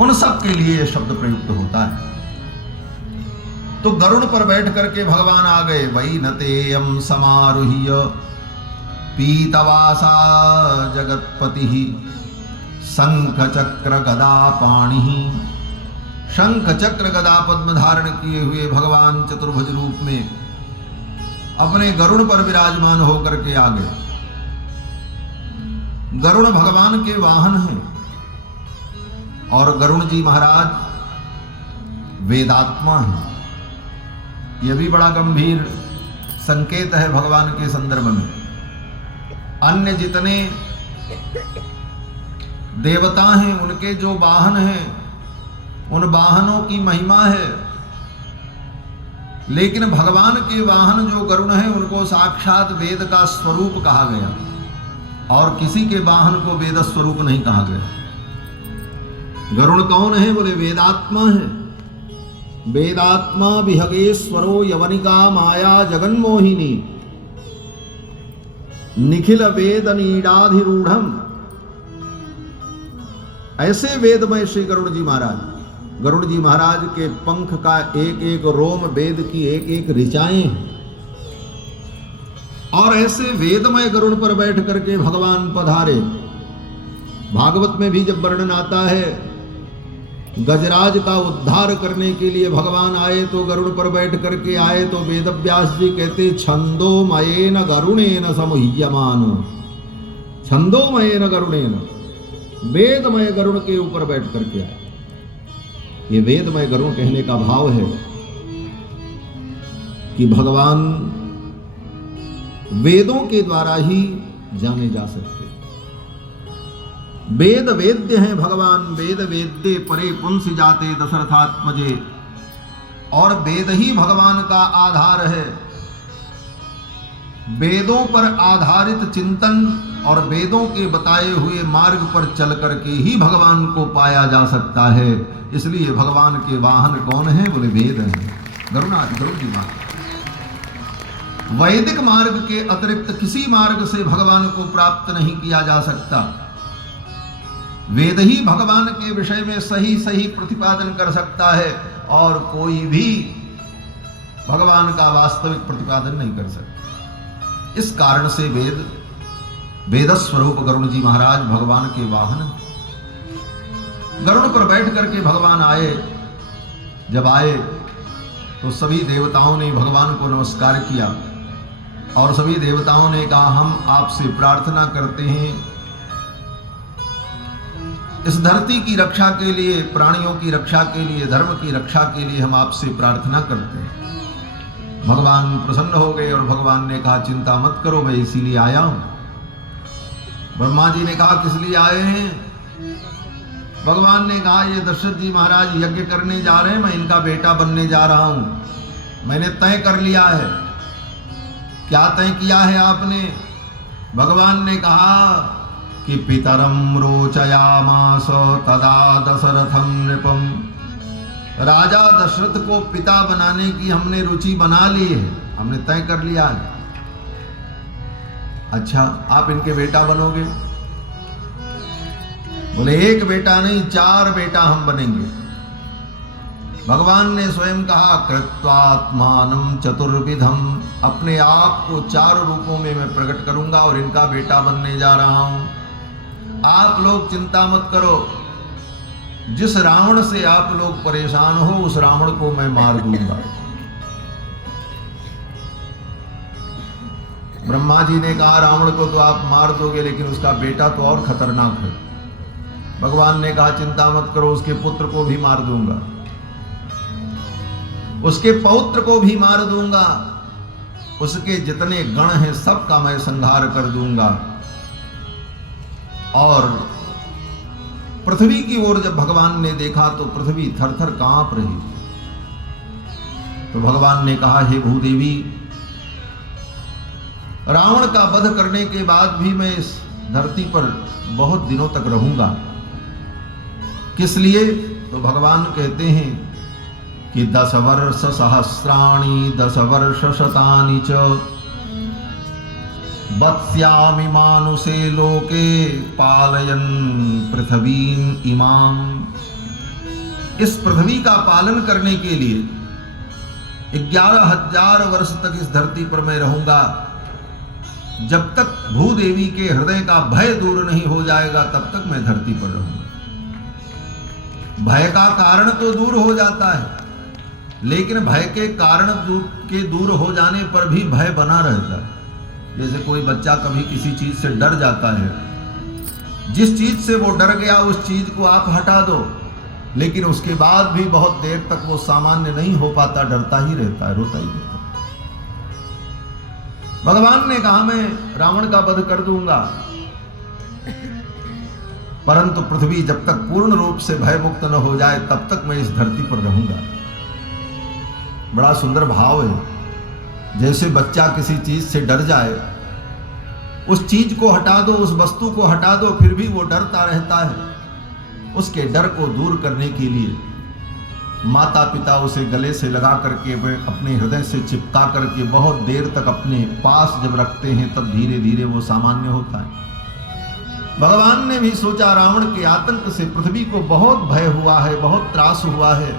उन सब के लिए यह शब्द प्रयुक्त होता है। तो गरुड़ पर बैठ करके भगवान आ गए। वही नतेयम समारुह्य पीतवासा जगतपति शंख चक्र गदा पाणि। शंख चक्र गदा पद्म धारण किए हुए भगवान चतुर्भुज रूप में अपने गरुड़ पर विराजमान होकर के आ गए। गरुड़ भगवान के वाहन हैं और गरुड़ जी महाराज वेदात्मा हैं। यह भी बड़ा गंभीर संकेत है भगवान के संदर्भ में। अन्य जितने देवता हैं उनके जो वाहन हैं उन वाहनों की महिमा है, लेकिन भगवान के वाहन जो गरुड़ हैं उनको साक्षात वेद का स्वरूप कहा गया और किसी के वाहन को वेद स्वरूप नहीं कहा गया। गरुड़ कौन है? बोले वेदात्मा है। वेदात्मा विहगेश्वरो यवनिका माया जगन्मोहिनी निखिल वेद नीडाधिरूढ़। ऐसे वेदमय श्री गरुड़ जी महाराज। गरुड़ जी महाराज के पंख का एक एक रोम वेद की एक एक ऋचाएं हैं और ऐसे वेदमय गरुड़ पर बैठ करके भगवान पधारे। भागवत में भी जब वर्णन आता है गजराज का उद्धार करने के लिए भगवान आए तो गरुड़ पर बैठ करके आए, तो वेदव्यास जी कहते छंदोमयेन गरुणेन समुह्यमान। छंदोमयेन गरुणेन, वेदमय गरुड़ के ऊपर बैठ करके आए। ये वेदमय गरुड़ कहने का भाव है कि भगवान वेदों के द्वारा ही जाने जा सकते। वेद वेद्य हैं भगवान। वेद वेद्य परे पुंसि जाते दशरथात्मजे। और वेद ही भगवान का आधार है। वेदों पर आधारित चिंतन और वेदों के बताए हुए मार्ग पर चल करके ही भगवान को पाया जा सकता है। इसलिए भगवान के वाहन कौन है? बोले वेद हैं। गरुड़ जी महाराज। वैदिक मार्ग के अतिरिक्त किसी मार्ग से भगवान को प्राप्त नहीं किया जा सकता। वेद ही भगवान के विषय में सही सही प्रतिपादन कर सकता है और कोई भी भगवान का वास्तविक प्रतिपादन नहीं कर सकता। इस कारण से वेद स्वरूप गरुड़ जी महाराज भगवान के वाहन। गरुड़ पर बैठ करके भगवान आए। जब आए तो सभी देवताओं ने भगवान को नमस्कार किया और सभी देवताओं ने कहा हम आपसे प्रार्थना करते हैं इस धरती की रक्षा के लिए, प्राणियों की रक्षा के लिए, धर्म की रक्षा के लिए हम आपसे प्रार्थना करते हैं। भगवान प्रसन्न हो गए और भगवान ने कहा चिंता मत करो, मैं इसीलिए आया हूं। ब्रह्मा जी ने कहा किस लिए आए हैं? भगवान ने कहा ये दशरथ जी महाराज यज्ञ करने जा रहे हैं, मैं इनका बेटा बनने जा रहा हूं। मैंने तय कर लिया है। क्या तय किया है आपने? भगवान ने कहा कि पितरम रोचयामास तदा दशरथम नृपम। राजा दशरथ को पिता बनाने की हमने रुचि बना ली है, हमने तय कर लिया है। अच्छा, आप इनके बेटा बनोगे? बोले एक बेटा नहीं, 4 बेटा हम बनेंगे। भगवान ने स्वयं कहा कृत्वात्मानं चतुर्विधम, अपने आप को 4 रूपों में मैं प्रकट करूंगा और इनका बेटा बनने जा रहा हूं। आप लोग चिंता मत करो, जिस रावण से आप लोग परेशान हो उस रावण को मैं मार दूंगा। ब्रह्मा जी ने कहा रावण को तो आप मार दोगे, लेकिन उसका बेटा तो और खतरनाक है। भगवान ने कहा चिंता मत करो, उसके पुत्र को भी मार दूंगा, उसके पौत्र को भी मार दूंगा, उसके जितने गण हैं सबका मैं संहार कर दूंगा। और पृथ्वी की ओर जब भगवान ने देखा तो पृथ्वी थर-थर कांप रही। तो भगवान ने कहा हे भूदेवी, रावण का वध करने के बाद भी मैं इस धरती पर बहुत दिनों तक रहूंगा। किस लिए? तो भगवान कहते हैं कि 10 वर्ष सहस्राणि 10 वर्ष शतानि च वत्स्यामि मानुषे लोके पालयन् पृथ्वीं इमां। इस पृथ्वी का पालन करने के लिए 11,000 वर्ष तक इस धरती पर मैं रहूंगा। जब तक भूदेवी के हृदय का भय दूर नहीं हो जाएगा तब तक मैं धरती पर रहूंगा। भय का कारण तो दूर हो जाता है, लेकिन भय के कारण के दूर हो जाने पर भी भय बना रहता है। जैसे कोई बच्चा कभी किसी चीज से डर जाता है, जिस चीज से वो डर गया उस चीज को आप हटा दो, लेकिन उसके बाद भी बहुत देर तक वो सामान्य नहीं हो पाता, डरता ही रहता है, रोता ही रहता है। भगवान ने कहा मैं रावण का वध कर दूंगा, परंतु पृथ्वी जब तक पूर्ण रूप से भय मुक्त न हो जाए तब तक मैं इस धरती पर रहूंगा। बड़ा सुंदर भाव है। जैसे बच्चा किसी चीज से डर जाए, उस चीज को हटा दो, उस वस्तु को हटा दो, फिर भी वो डरता रहता है। उसके डर को दूर करने के लिए माता पिता उसे गले से लगा करके, अपने हृदय से चिपका करके बहुत देर तक अपने पास जब रखते हैं तब धीरे धीरे वो सामान्य होता है। भगवान ने भी सोचा रावण के आतंक से पृथ्वी को बहुत भय हुआ है, बहुत त्रास हुआ है।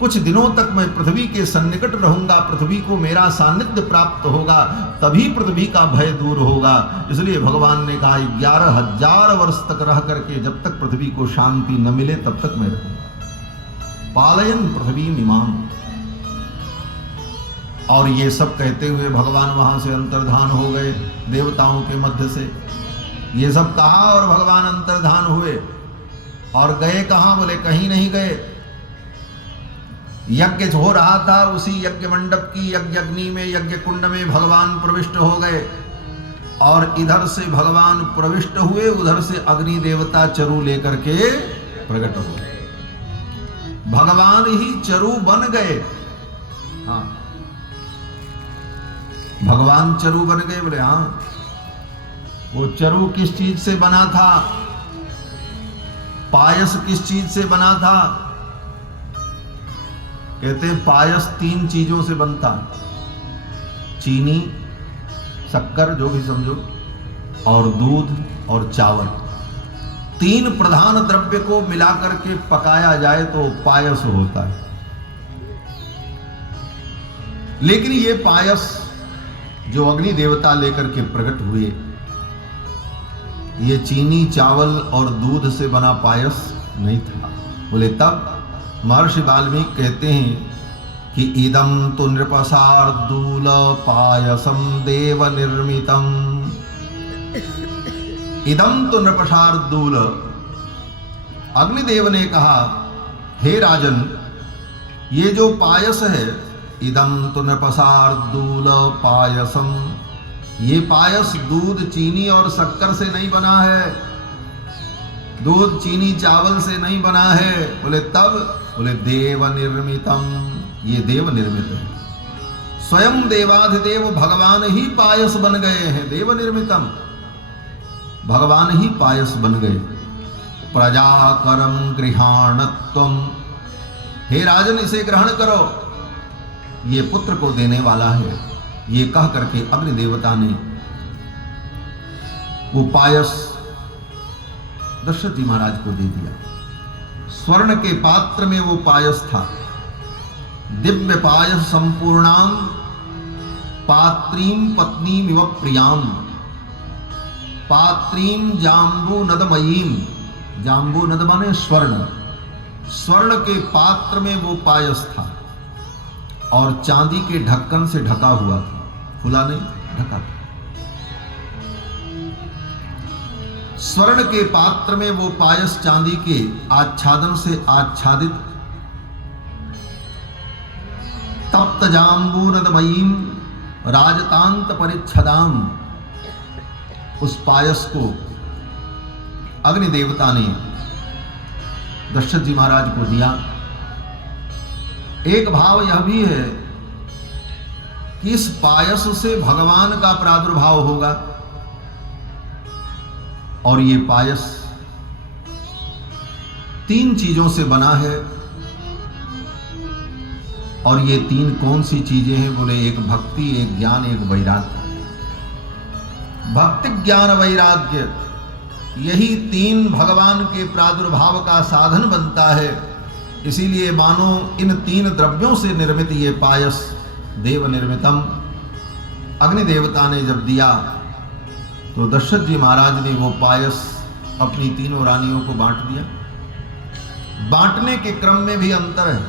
कुछ दिनों तक मैं पृथ्वी के सन्निकट रहूंगा, पृथ्वी को मेरा सानिध्य प्राप्त होगा, तभी पृथ्वी का भय दूर होगा। इसलिए भगवान ने कहा 11,000 वर्ष तक रह करके जब तक पृथ्वी को शांति न मिले तब तक मैं रहूंगा। पालयन पृथ्वी इमाम। और ये सब कहते हुए भगवान वहां से अंतर्धान हो गए देवताओं के मध्य से। ये सब कहा और भगवान अंतर्धान हुए। और गए कहां? बोले कहीं नहीं गए। यज्ञ हो रहा था, उसी यज्ञ मंडप की यज्ञ अग्नि में, यज्ञ कुंड में भगवान प्रविष्ट हो गए। और इधर से भगवान प्रविष्ट हुए, उधर से अग्नि देवता चरु लेकर के प्रकट हो गए। भगवान ही चरु बन गए। हाँ, भगवान चरु बन गए। बोले हाँ, वो चरु किस चीज से बना था? पायस किस चीज से बना था? कहते हैं पायस 3 चीजों से बनता, चीनी, शक्कर जो भी समझो, और दूध और चावल। 3 प्रधान द्रव्य को मिलाकर के पकाया जाए तो पायस होता है। लेकिन ये पायस जो अग्नि देवता लेकर के प्रकट हुए, ये चीनी, चावल और दूध से बना पायस नहीं था। बोले तब? महर्षि वाल्मीकि कहते हैं कि इदं तु नृपशार्दूल पायसम देव निर्मितम। इदं तु नृपशार्दूल। अग्निदेव ने कहा हे राजन, ये जो पायस है, इदं तु नृपशार्दूल पायसम, ये पायस दूध, चीनी और शक्कर से नहीं बना है, दूध, चीनी, चावल से नहीं बना है। बोले तब? बोले देव निर्मितम, ये देव निर्मित है। स्वयं देवाधिदेव भगवान ही पायस बन गए हैं। देव निर्मितम, भगवान ही पायस बन गए। प्रजाकरम गृहाणत्वम, हे राजन इसे ग्रहण करो, ये पुत्र को देने वाला है। ये कह करके अग्नि देवता ने वो पायस दशरथ जी महाराज को दे दिया। स्वर्ण के पात्र में वो पायस था। दिव्य पायस संपूर्णांग पात्रीम पत्नीम इव प्रियाम, पात्रीम जाम्बू नदमयीम। जाम्बू नद माने स्वर्ण। स्वर्ण के पात्र में वो पायस था और चांदी के ढक्कन से ढका हुआ था, खुला नहीं, ढका था। स्वर्ण के पात्र में वो पायस चांदी के आच्छादन से आच्छादित, तप्त जाम्बूनदमयीम राजतांत परिच्छदाम। उस पायस को अग्नि देवता ने दशरथ जी महाराज को दिया। एक भाव यह भी है कि इस पायस से भगवान का प्रादुर्भाव होगा। और ये पायस 3 चीजों से बना है। और ये 3 कौन सी चीजें हैं? बोले एक भक्ति, एक ज्ञान, एक वैराग्य। भक्ति, ज्ञान, वैराग्य, यही 3 भगवान के प्रादुर्भाव का साधन बनता है। इसीलिए मानो इन 3 द्रव्यों से निर्मित ये पायस देव निर्मितम अग्नि देवता ने जब दिया तो दशरथ जी महाराज ने वो पायस अपनी 3 रानियों को बांट दिया। बांटने के क्रम में भी अंतर है।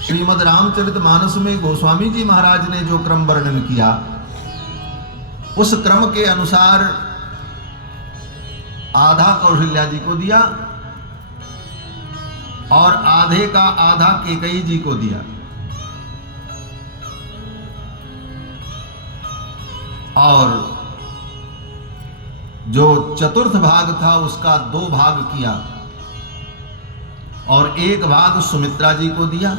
श्रीमद् रामचरितमानस में गोस्वामी जी महाराज ने जो क्रम वर्णन किया उस क्रम के अनुसार आधा कौशल्या जी को दिया और आधे का आधा कैकेयी जी को दिया। और जो चतुर्थ भाग था उसका 2 भाग किया और 1 भाग सुमित्रा जी को दिया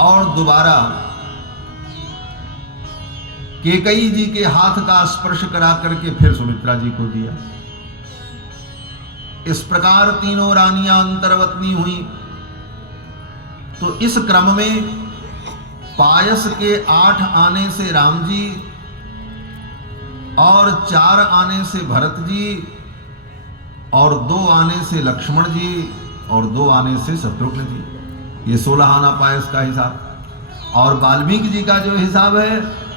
और दोबारा कैकेयी जी के हाथ का स्पर्श करा करके फिर सुमित्रा जी को दिया। इस प्रकार 3 रानियां अंतर्वतनी हुई। तो इस क्रम में पायस के 8 आने से राम जी और 4 आने से भरत जी और 2 आने से लक्ष्मण जी और 2 आने से शत्रुघ्न जी, ये 16 आना पायस का हिसाब। और वाल्मीकि जी का जो हिसाब है